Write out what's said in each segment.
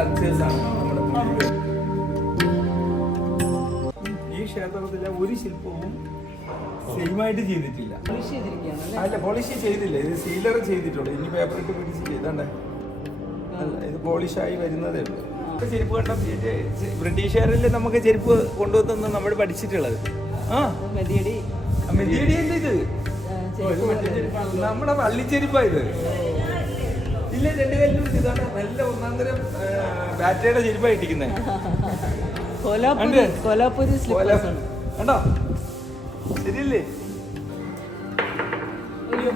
Sculptures ആണ് നമ്മുടെ മുന്നിൽ. ഈ ക്ഷേത്രത്തിലെ ഒരു ശില്പവും സെയിമായിട്ട് ചെയ്തിട്ടില്ല. അല്ല, പോളിഷ് ചെയ്തില്ല. ഇത് സീലർ ചെയ്തിട്ടുള്ളൂ. ഇനി പേപ്പറിട്ട് പിടിച്ച് ചെയ്തണ്ടേ, ഇത് പോളിഷായി വരുന്നതേ ഉള്ളൂ. ചെരുപ്പ് കണ്ട ബ്രിട്ടീഷുകാരിൽ നമുക്ക് ചെരുപ്പ് കൊണ്ടുവന്ന് നമ്മൾ പഠിച്ചിട്ടുള്ളത്. മെതിയടിയല്ലേ ഇത്? നമ്മുടെ വള്ളിച്ചെരുപ്പാ ഇത്. ഇല്ല, രണ്ട് കല്ലും ഇതാണ്. നല്ല ഒന്നാം തരം ബാറ്റയുടെ ചെരുപ്പാണ് ഇട്ടിരിക്കുന്നത്. കണ്ടോ? ശരിയല്ലേ?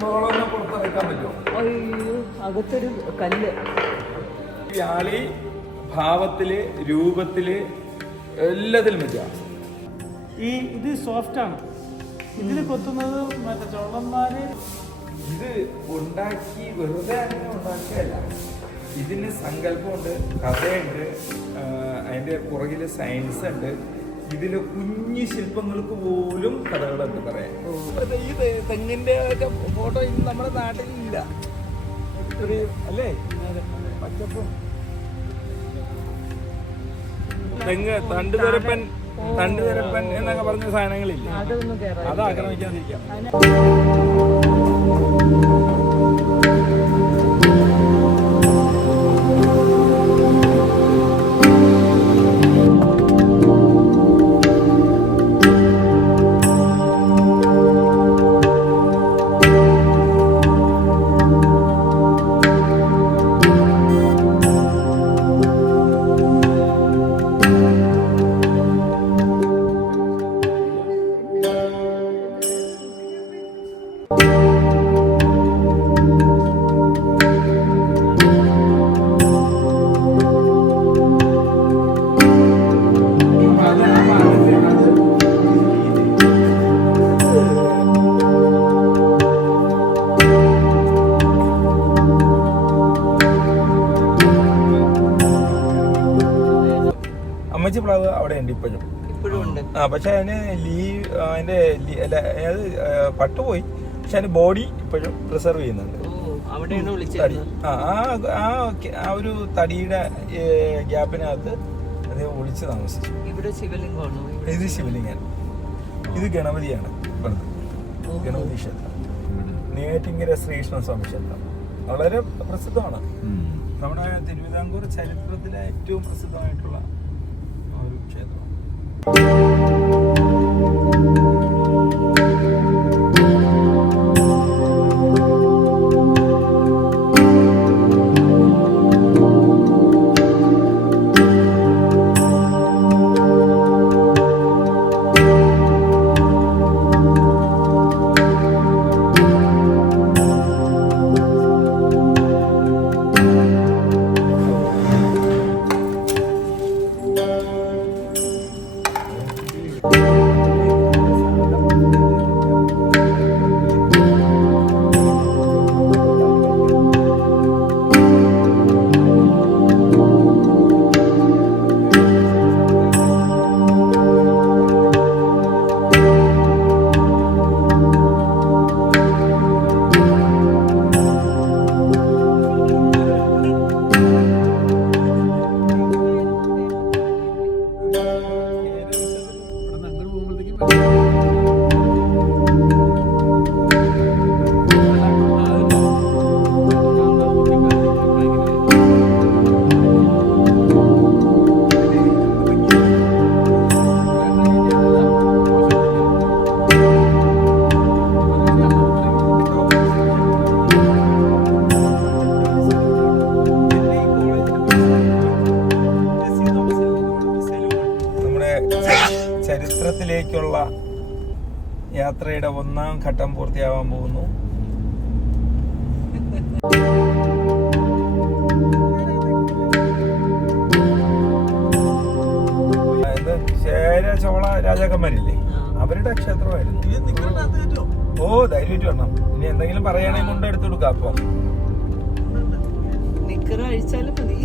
മോളൊന്നും പുറത്തിറക്കാൻ പറ്റുമോ? അകത്തൊരു കല്ല്. ആളി ഭാവത്തില്, രൂപത്തില്, എല്ലാത്തിലും വ്യത്യാസം. ഇത് സോഫ്റ്റ് ആണ്. ഇതിൽ കൊത്തുന്നത് മറ്റേ ചോളന്മാര് ഇത് ഉണ്ടാക്കി വെറുതെ അങ്ങനെ ഉണ്ടാക്കിയല്ല. ഇതിന് സങ്കല്പമുണ്ട്, കഥയുണ്ട്, അതിന്റെ പുറകില് സയൻസ് ഉണ്ട്. ഇതില് കുഞ്ഞു ശില്പങ്ങൾക്ക് പോലും കഥകളുണ്ട് പറയാൻ. ഈ തെങ്ങിന്റെ ഒക്കെ ഫോട്ടോ ഇന്ന് നമ്മുടെ നാട്ടിലില്ല. അല്ലേ? പച്ചപ്പും തെങ്ങ് തണ്ടുതുരപ്പൻ എന്നൊക്കെ പറഞ്ഞ സാധനങ്ങളില്ല. അത് ആക്രമിക്കാതിരിക്കാം. അമ്മച്ചി പ്ലാവ് അവിടെ ഉണ്ട് ഇപ്പോഴും. പക്ഷെ അതിന്റെ പട്ടുപോയി. പക്ഷെ അതിന്റെ ബോഡി ഇപ്പോഴും പ്രിസർവ് ചെയ്യുന്നുണ്ട്. ആ ഒരു തടിയുടെ ഗ്യാപ്പിനകത്ത് അത് ഒളിച്ച് താമസിച്ചു. ഇത് ശിവലിംഗാണ്. ഇത് ഗണപതിയാണ്. ഗണപതി ക്ഷേത്രം, നെയ്യാറ്റിൻകര ശ്രീകൃഷ്ണസ്വാമി ക്ഷേത്രം വളരെ പ്രസിദ്ധമാണ്. നമ്മുടെ തിരുവിതാംകൂർ ചരിത്രത്തിലെ ഏറ്റവും പ്രസിദ്ധമായിട്ടുള്ള ഒരു ക്ഷേത്രം. ചരിത്രത്തിലേക്കുള്ള യാത്രയുടെ ഒന്നാം ഘട്ടം പൂർത്തിയാവാൻ പോകുന്നു. ചോള രാജാക്കന്മാരില്ലേ, അവരുടെ ക്ഷേത്രമായിരുന്നു. ഓ, ധൈര്യമായിട്ട് വേണം. ഇനി എന്തെങ്കിലും പറയുകയാണെങ്കിൽ കൊണ്ട് എടുത്തു കൊടുക്കാം. അപ്പം അഴിച്ചാലും മതി.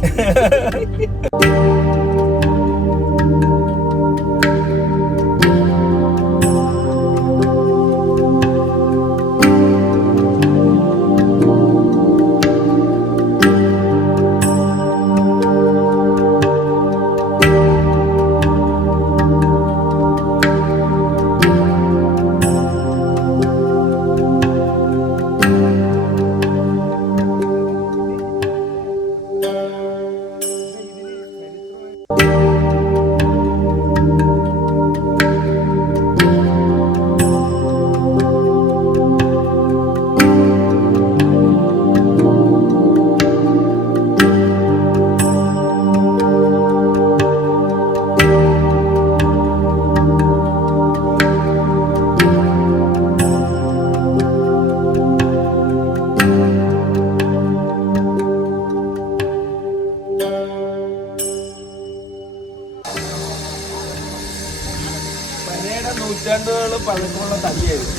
നൂറ്റാണ്ടുകൾ പഴക്കമുള്ള തടിയായിരുന്നു.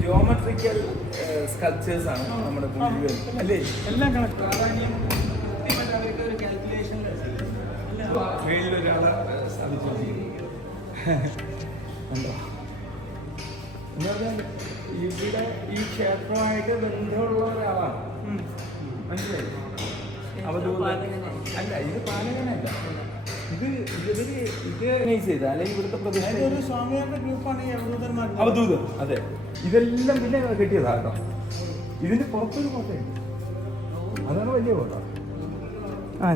ജിയോമെട്രിക്കൽ സ്കൾപ്ചേഴ്സ് ആണ് നമ്മുടെ മുന്നിൽ അല്ലേ? എല്ലാം കണക്ക് പ്രാധാന്യം കൃത്യമായിട്ട് അവർക്ക് ഒരു കാൽക്കുലേഷൻ മേളിലൊരാളെ സ്ഥാപിച്ചു ഉണ്ടോ എന്ന് പറഞ്ഞാൽ ഇവിടെ ഈ ക്ഷേത്രമായിട്ട് ബന്ധമുള്ള ഒരാളാണ്. മനസ്സിലായി? അവധൂത അല്ല, ഇത് പാലകനല്ല, ഇത് ഓർഗനൈസ് ചെയ്ത അല്ലെങ്കിൽ ഇവിടുത്തെ പ്രതിഷ്ഠ ഒരു സ്വാമിയാരുടെ ഗ്രൂപ്പാണ് ഈ അവധൂതന്മാർ. അവധൂതം. അതെ, ഇതെല്ലാം പിന്നെ കെട്ടിയതാട്ടോ. ഇതിന്റെ പുറത്തൊരു കോട്ടയുണ്ട്, അതാണ് വലിയ കോട്ട.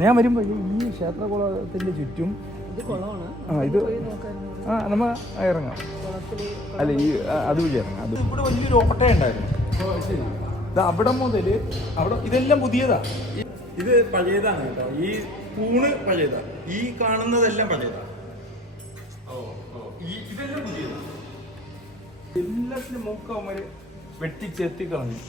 ഞാൻ വരുമ്പോൾ ഈ ക്ഷേത്രകുളത്തിന്റെ ചുറ്റും ഇത് നമ്മ ഇറങ്ങാം. അല്ല, ഈ അതുവഴി ഇറങ്ങാം. അത് ഇവിടെ വലിയൊരു ഓട്ടയുണ്ടായിരുന്നു. ഇത് അവിടെ മുതൽ അവിടെ ഇതെല്ലാം പുതിയതാ. ഇത് പഴയതാണ് കേട്ടോ. ഈ തൂണ് പഴയതാ, ഈ കാണുന്നതെല്ലാം പഴയതാ. ഇതെല്ലാം പുതിയതാ. എല്ലാത്തിനും മൂക്കവന്മാര് വെട്ടിച്ചേർത്തി കളഞ്ഞു.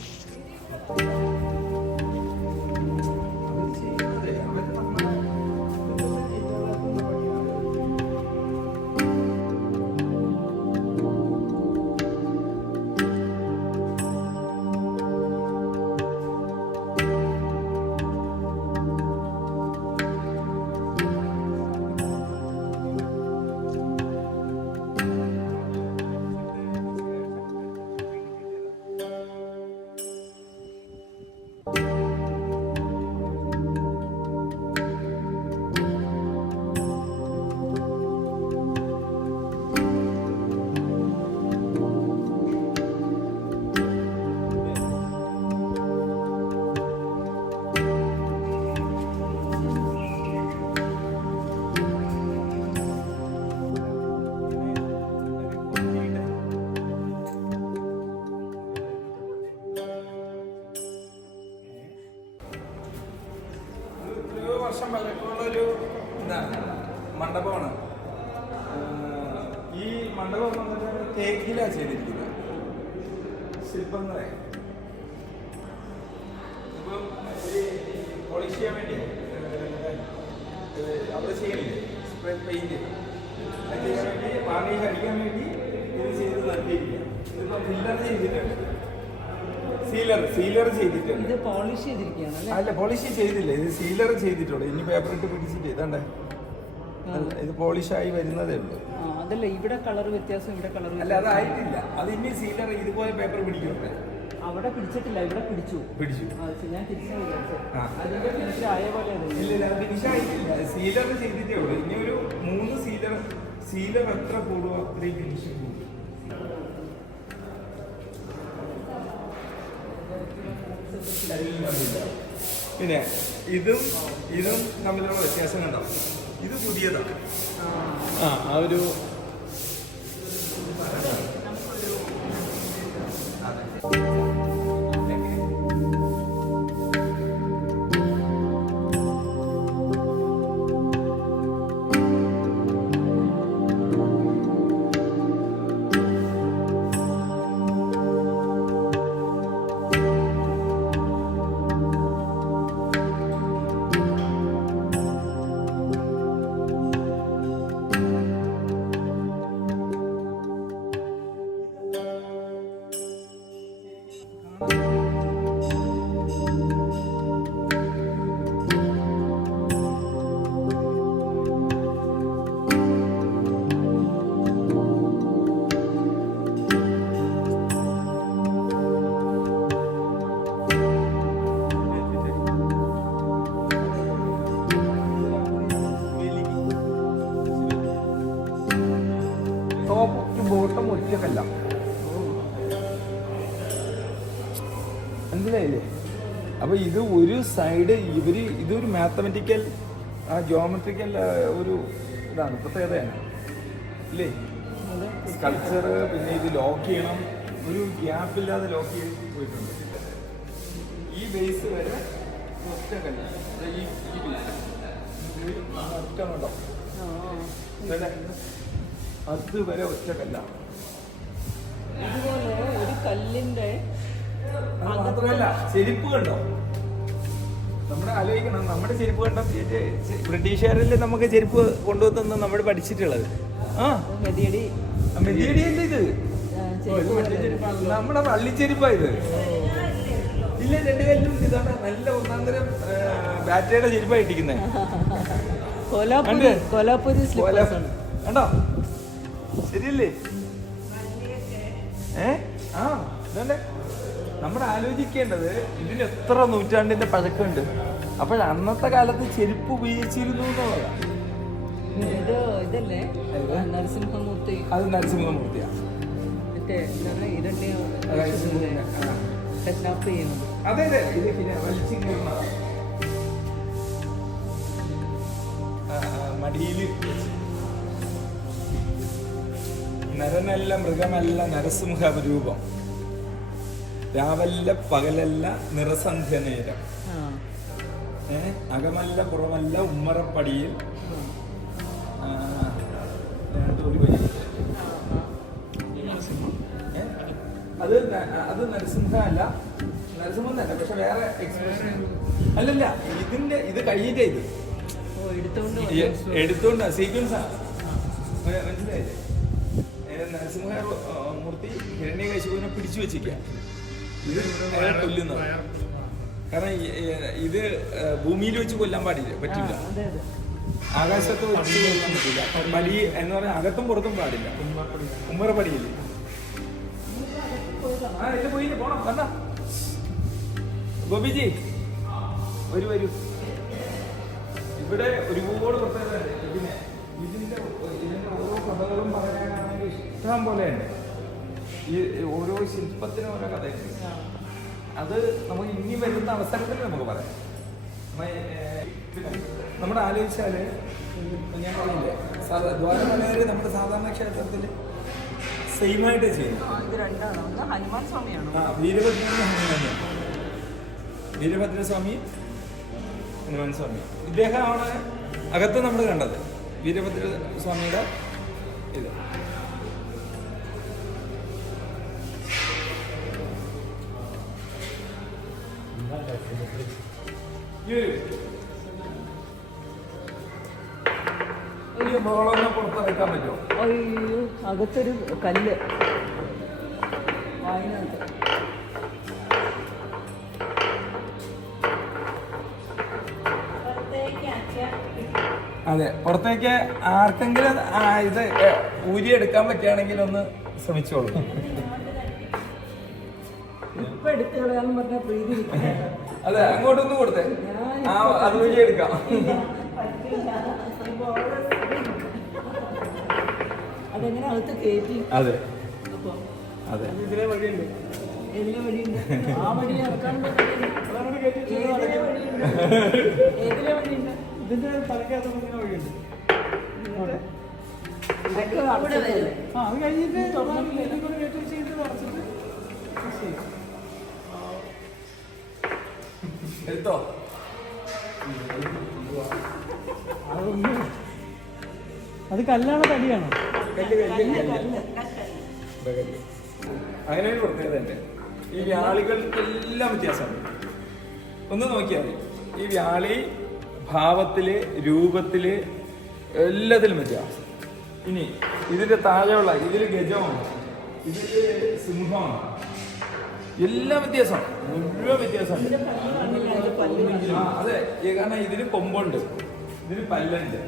വർഷം പഴക്കമുള്ളൊരു ഇതാണ് മണ്ഡപമാണ്. ഈ മണ്ഡപം വന്നിട്ട് തേക്കിലാണ് ചെയ്തിരിക്കുന്നത് ശില്പങ്ങളെ. ഇപ്പം പോളിഷ് ചെയ്യാൻ വേണ്ടി അവിടെ ചെയ്യണില്ലേ സ്പ്രേ പെയിന്റ് അത് ചെയ്യാൻ വേണ്ടി വാർണിഷ് അടിക്കാൻ വേണ്ടി ഇത് ചെയ്ത് നൽകിയിരിക്കുക. ഇതിപ്പം ഫില്ലർ ചെയ്തിട്ടുണ്ട്, സീലർ ചെയ്തിട്ടുണ്ട്. ഇത് പോളിഷ് ചെയ്തിരിക്കുകയാണ് അല്ലേ? അല്ല, പോളിഷ് ചെയ്തില്ല, ഇത് സീലർ ചെയ്തിട്ടുള്ളൂ. ഇനി പേപ്പർ ഇട്ട് പിടിച്ചിട്ട് ഇതാണ്ടേ ഇത് പോളിഷായി വരുന്നതേ ഉള്ളൂ. അതല്ല, ഇവിടെ കളർ വ്യത്യാസം, ഇവിടെ കളർ അല്ല, അതായിട്ടില്ല. അത് ഇനി സീലർ ഇതുപോലെ പേപ്പർ പിടിക്കുന്നുണ്ട്. അവിടെ പിടിച്ചിട്ടില്ല, ഇവിടെ പിടിച്ചു. ഞാൻ തിരിച്ചു അതിന്റെ ഫിനിഷ് ആയ പോലെ. ഇല്ല, ഫിനിഷ് ആയിട്ടില്ല, സീലർ ചെയ്തിട്ടേ ഉള്ളൂ. ഇനി ഒരു 3 സീലർ എത്ര കൂടുമോ അത്രയും ഫിനിഷ് കൂടും. പിന്നെ ഇതും തമ്മിലുള്ള വ്യത്യാസം കണ്ടോ? ഇത് പുതിയതാണ്. ആ ഒരു ബോട്ടം ഒറ്റക്കല്ല, മനസ്സിലായില്ലേ? അപ്പൊ ഇത് ഒരു സൈഡ് ഇതൊരു മാത്തമെറ്റിക്കൽ ജോമെട്രിക്കൽ ഒരു ഇതാണ്, പ്രത്യേകതയാണ് ഇല്ലേ? സ്കൾപ്ചർ. പിന്നെ ഇത് ലോക്ക് ചെയ്യണം, ഒരു ഗ്യാപ്പില്ലാതെ ലോക്ക് ചെയ്ത് പോയിട്ടുണ്ട്. ഈ ബേസ് വരെ ഒറ്റക്കല്ല, ഈ ബേസ് ഒറ്റ കണ്ടോ? അതുവരെ ഒറ്റക്കല്ല. ഇതുപോലെ ഒരു കല്ലിന്റെ മാത്രമല്ല, ചെരുപ്പ് കണ്ടോ? നമ്മുടെ ആലോചിക്കണം, നമ്മുടെ ചെരുപ്പ് കണ്ടോ? ബ്രിട്ടീഷുകാരല്ലേ നമുക്ക് ചെരുപ്പ് കൊണ്ടുവന്ന് നമ്മൾ പഠിച്ചിട്ടുള്ളത്. മെതിയടിയല്ലേ ഇത്? നമ്മുടെ പള്ളിച്ചെരുപ്പാ ഇത്. ഇല്ല, 2 കല്ലും ഇതാണ്. നല്ല ഒന്നാന്തരം ബാറ്റയുടെ ചെരുപ്പാണ് ഇട്ടിരിക്കുന്നത്. കണ്ടോ? ശരിയല്ലേ? ഇതല്ലേ നമ്മൾ ആലോചിക്കേണ്ടത്. ഇതിന് എത്ര നൂറ്റാണ്ടിന്റെ പഴക്കമുണ്ട്. അപ്പോൾ അന്നത്തെ കാലത്ത് ചെരുപ്പ് ഉപയോഗിച്ചിരുന്നു എന്നുള്ളതാണ്. നരസിംഹമൂർത്തി. അത് നരസിംഹമൂർത്തിയാണ്. അതെ അതെ, ഇത് പിന്നെ വലിച്ചിരുന്ന മടിയിൽ നരനല്ല മൃഗമല്ല നരസിംഹ രൂപം, രാവല്ല പകലല്ല നിറസന്ധ്യ നേരം, അകമല്ല പുറമല്ല ഉമ്മറപ്പടിയിൽ ഒരു വഴി. അത് നരസിംഹ അല്ല, നരസിംഹം തന്നെ, പക്ഷെ വേറെ എക്സ്പ്രഷൻ. അല്ലല്ല, ഇത് കഴിഞ്ഞിട്ടേ ഇത് എടുത്തോണ്ട് സീക്വൻസാ, മനസ്സിലായില്ലേ? നരസിംഹ മൂർത്തി ഹിരണ്യകശിപുവിനെ പിടിച്ചു വെച്ചിരിക്കുക. ഇത് അയാളെ കൊല്ലുന്നത്. കാരണം ഇത് ഭൂമിയിൽ വെച്ച് കൊല്ലാൻ പറ്റില്ല, ആകാശത്ത് വെച്ച് കൊല്ലാൻ പറ്റില്ല. പടി എന്ന് പറഞ്ഞാൽ അകത്തും പുറത്തും പാടില്ല. ഉമ്മറപ്പടിയില്ലേ? ഇത് പോയില്ലേ, പോണം, വന്നാ ഗോപിജി വരൂ. ഇവിടെ ഒരുപാട് പ്രത്യേകത. ഇതിന്റെ ഓരോ കഥകളും പറയാനാണെങ്കിൽ ഇഷ്ടം പോലെയുണ്ട്. ഈ ഓരോ ശില്പത്തിനും ഓരോ കഥയുണ്ട്. അത് നമുക്ക് ഇനി വരുന്ന അവസരത്തിൽ നമുക്ക് പറയാം. നമ്മുടെ ആലോചിച്ചാല് ഞാൻ പറയില്ലേ, ദ്വാരപാലകര് നമ്മുടെ സാധാരണ ക്ഷേത്രത്തിൽ സെയിമായിട്ട് ചെയ്യും. വീരഭദ്രസ്വാമി, ഹനുമാൻ സ്വാമി. ഇദ്ദേഹമാണ് അകത്ത് നമ്മൾ കണ്ടത്, വീരഭദ്രസ്വാമിയുടെ ഇത്. ബോളൊന്ന് പുറത്തിറക്കാൻ പറ്റുമോ? അയ്യോ, അകത്തൊരു കല്ല് വായനകത്ത്. അതെ, പുറത്തേക്ക് ആർക്കെങ്കിലും ഇത് ഊരിയെടുക്കാൻ പറ്റുകയാണെങ്കിൽ ഒന്ന് ശ്രമിച്ചോളൂ. ഇപ്പൊ എടുത്തു കളയാന്ന് പറഞ്ഞ പ്രീതി. അതെ, അങ്ങോട്ടൊന്ന് കൊടുത്തേ, അത് വഴി എടുക്കാം. അതെങ്ങനെ അകത്ത് കയറ്റി? അതെ അതെ, ഇതിലെ വഴിയുണ്ട്. ഏതിലെ വഴിയുണ്ട്? ആ വഴി ഇറക്കാൻ ഏതിലെ വഴിയുണ്ട്? ഇതിന്റെ തലക്കകത്ത് ഇങ്ങനെ വഴിയുണ്ട്. അത് കഴിഞ്ഞിട്ട് കയറ്റി ചെയ്ത് കുറച്ചിട്ട് എടുത്തോ. അത് കല്ലാണോ തടിയാണോ? അങ്ങനെ ഒരു പ്രത്യേകത ഉണ്ട്. ഈ വ്യാളികൾക്കെല്ലാം വ്യത്യാസമുണ്ട്. ഒന്ന് നോക്കിയാൽ മതി, ഈ വ്യാളി ഭാവത്തില്, രൂപത്തില്, എല്ലാത്തിലും വ്യത്യാസം. ഇനി ഇതിന്റെ താഴെയുള്ള ഇതില് ഗജമാണ്, ഇതില് സിംഹമാണ്, എല്ലാം വ്യത്യാസമാണ്, മുഴുവൻ വ്യത്യാസമുണ്ട്. അതെ, കാരണം ഇതിന് കൊമ്പുണ്ട്, ഇതിന് പല്ലുണ്ട്,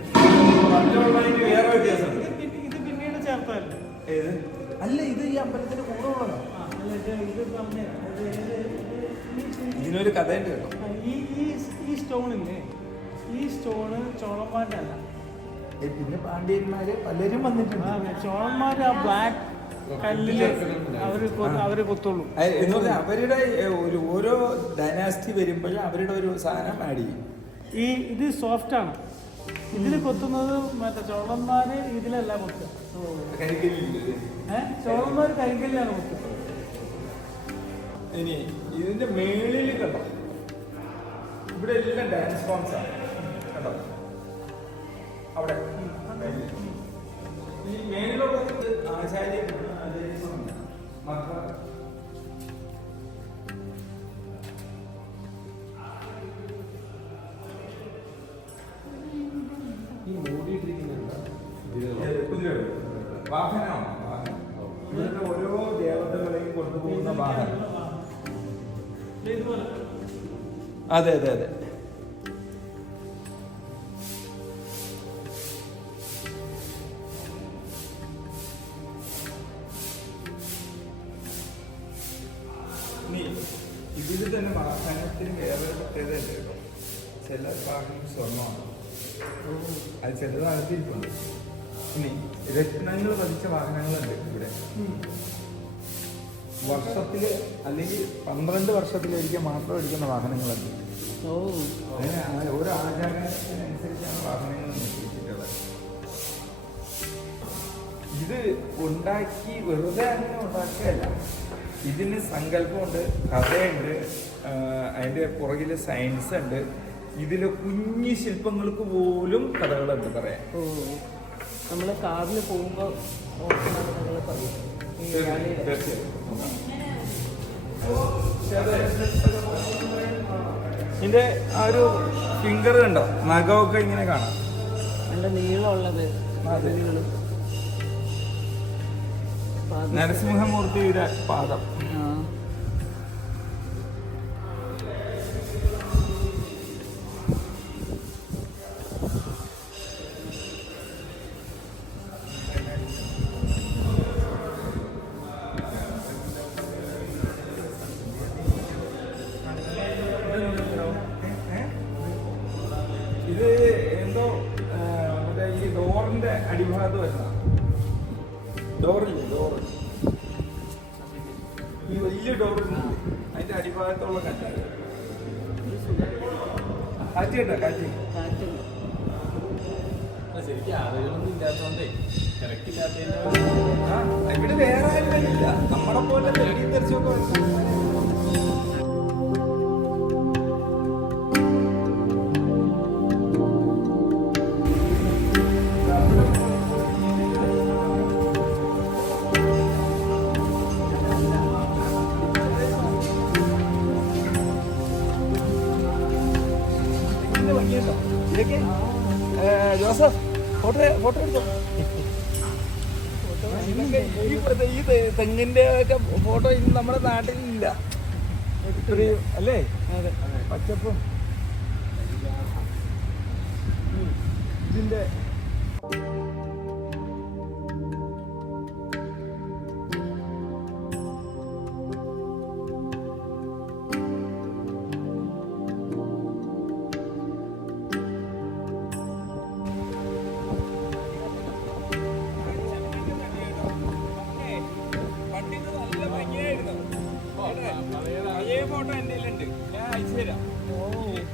പല്ലുള്ളതിന് വേറെ വ്യത്യാസമുണ്ട്. ഇത് പിന്നീട് ചേർത്തല്ലേ? ഏത്? അല്ല, ഇത് ഈ അമ്പലത്തിന്റെ കൂടെ ഉള്ളതാണ്. ഇതിനൊരു കഥയുണ്ട് കേട്ടോ. ഈ സ്റ്റോണില്ലേ, ഈ സ്റ്റോണ് ചോളന്മാരുടെ അല്ല. പിന്നെ പാണ്ഡ്യന്മാര് പലരും വന്നിട്ടുണ്ട്. ചോളന്മാര് ആ ബ്ലാക്ക് കല്ലില് അവര് കൊത്തുള്ളൂ എന്ന് പറഞ്ഞാൽ അവരുടെ ഓരോ ഡൈനാസ്റ്റി വരുമ്പോഴും അവരുടെ ഒരു സാധനം ആഡ് ചെയ്യും. ഇത് സോഫ്റ്റ് ആണ്. ഇതില് കൊത്തുന്നത് മറ്റേ ചോളന്മാര് ഇതിലല്ല കൊത്തുക. ചോളന്മാര് കരിങ്കല്ലാണ് കൊത്തുക. ഇനി ഇതിന്റെ മേളിൽ കണ്ടോ, ഇവിടെ എല്ലാം ഡാൻസ് ഫോംസ് ആണ് കണ്ടോ, അവിടെ ഈ മേളിലുള്ള ആചാര്യ വാഹനമാണ്. ഇവരുടെ ഓരോ ദേവതകളെയും കൊണ്ടുപോകുന്ന വാഹനം. അതെ അതെ അതെ. ഇതിൽ തന്നെ വാഹനത്തിന് വേറൊരു പ്രത്യേകത ഉണ്ട് കേട്ടോ. ചില വാഹനം സ്വർണ്ണമാണ്, അത് ചിലത് അകത്തിരിപ്പുണ്ട്. ഇനി രത്നങ്ങൾ പതിച്ച വാഹനങ്ങളുണ്ട് ഇവിടെ. വർഷത്തില് അല്ലെങ്കിൽ 12 വർഷത്തിലൊരിക്കൽ മാത്രം എടുക്കുന്ന വാഹനങ്ങളുണ്ട്. അങ്ങനെ ഓരോ ആചാരത്തിനനുസരിച്ചാണ് വാഹനങ്ങൾ നിശ്ചയിച്ചിട്ടുള്ളത്. ഇത് ഉണ്ടാക്കി വെറുതെ അങ്ങനെ ഉണ്ടാക്കുകയല്ല, ഇതിന് സങ്കല്പമുണ്ട്, കഥയുണ്ട്, അതിൻ്റെ പുറകില് സയൻസ് ഉണ്ട്. ഇതിലെ കുഞ്ഞു ശില്പങ്ങൾക്ക് പോലും കഥകളുണ്ട് പറയാൻ. നമ്മൾ കാറിൽ പോകുമ്പോൾ ഓർമ്മകൾ പറയും ഈ യാലയുടെ. ഇതിന്റെ ആ ഒരു ഫിംഗർ കണ്ടോ, നഖമൊക്കെ ഇങ്ങനെ കാണാം, നല്ല നീളമുള്ളത് മതിലുകൾ. നരസിംഹമൂർത്തിയുടെ പാദം. ഇത് എന്തോ മറ്റേ ഈ ഡോറിന്റെ അടിഭാഗത്ത് വരുന്ന ഡോറില്ലേ, ഡോറ്, ഈ വലിയ ഡോറില്ല അതിന്റെ അടിഭാഗത്തുള്ള കല്ലാണ്. കാറ്റ് കേട്ടോ, കാറ്റ്. ശരിക്കും ആളുകളൊന്നും ഇല്ലാത്തതുകൊണ്ടേ തിരക്കില്ലാത്തതിന്റെ ഇവിടെ വേറെ ആരും ഇല്ല, നമ്മളെ പോലെ തെളിയും തെറിച്ചൊക്കെ. ജോസഫ് ഫോട്ടോ എടുത്തോ. ഈ തെങ്ങിന്റെ ഒക്കെ ഫോട്ടോ ഇന്ന് നമ്മുടെ നാട്ടിലില്ല, അല്ലേ? പച്ചപ്പും ഇതിന്റെ ഫോട്ടോ എന്റെ ഉണ്ട്, ഞാൻ അയച്ചു തരാം.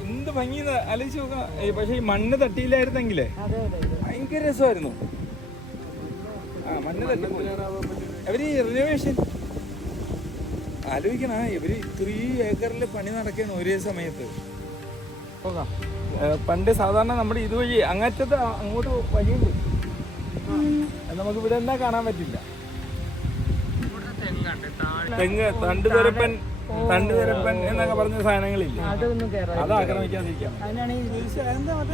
എന്ത് ഭംഗി ആലോചിച്ച് നോക്കാം. പക്ഷെ ഈ മണ്ണ് തട്ടിയില്ലായിരുന്നെങ്കിലേ ഭയങ്കര രസമായിരുന്നു. മണ്ണ് തട്ടി അവര് റിനോവേഷൻ ആലോചിക്കണ, ഇവര് ഇത്രയും ഏക്കറിൽ പണി നടക്കുകയാണ് ഒരേ സമയത്ത്. പണ്ട് സാധാരണ നമ്മുടെ ഇതുവഴി അങ്ങറ്റത്ത് അങ്ങോട്ട് വഴിയുണ്ട്, നമുക്ക് ഇവിടെ എന്നാ കാണാൻ പറ്റില്ല. തെങ്ങ്, തണ്ടുതുരപ്പൻ എന്നൊക്കെ പറഞ്ഞ സാധനങ്ങളില്ല, അത് ആക്രമിക്കാതിരിക്കാം.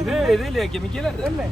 ഇത് ഇതില്ലേ, കെമിക്കലല്ലേ?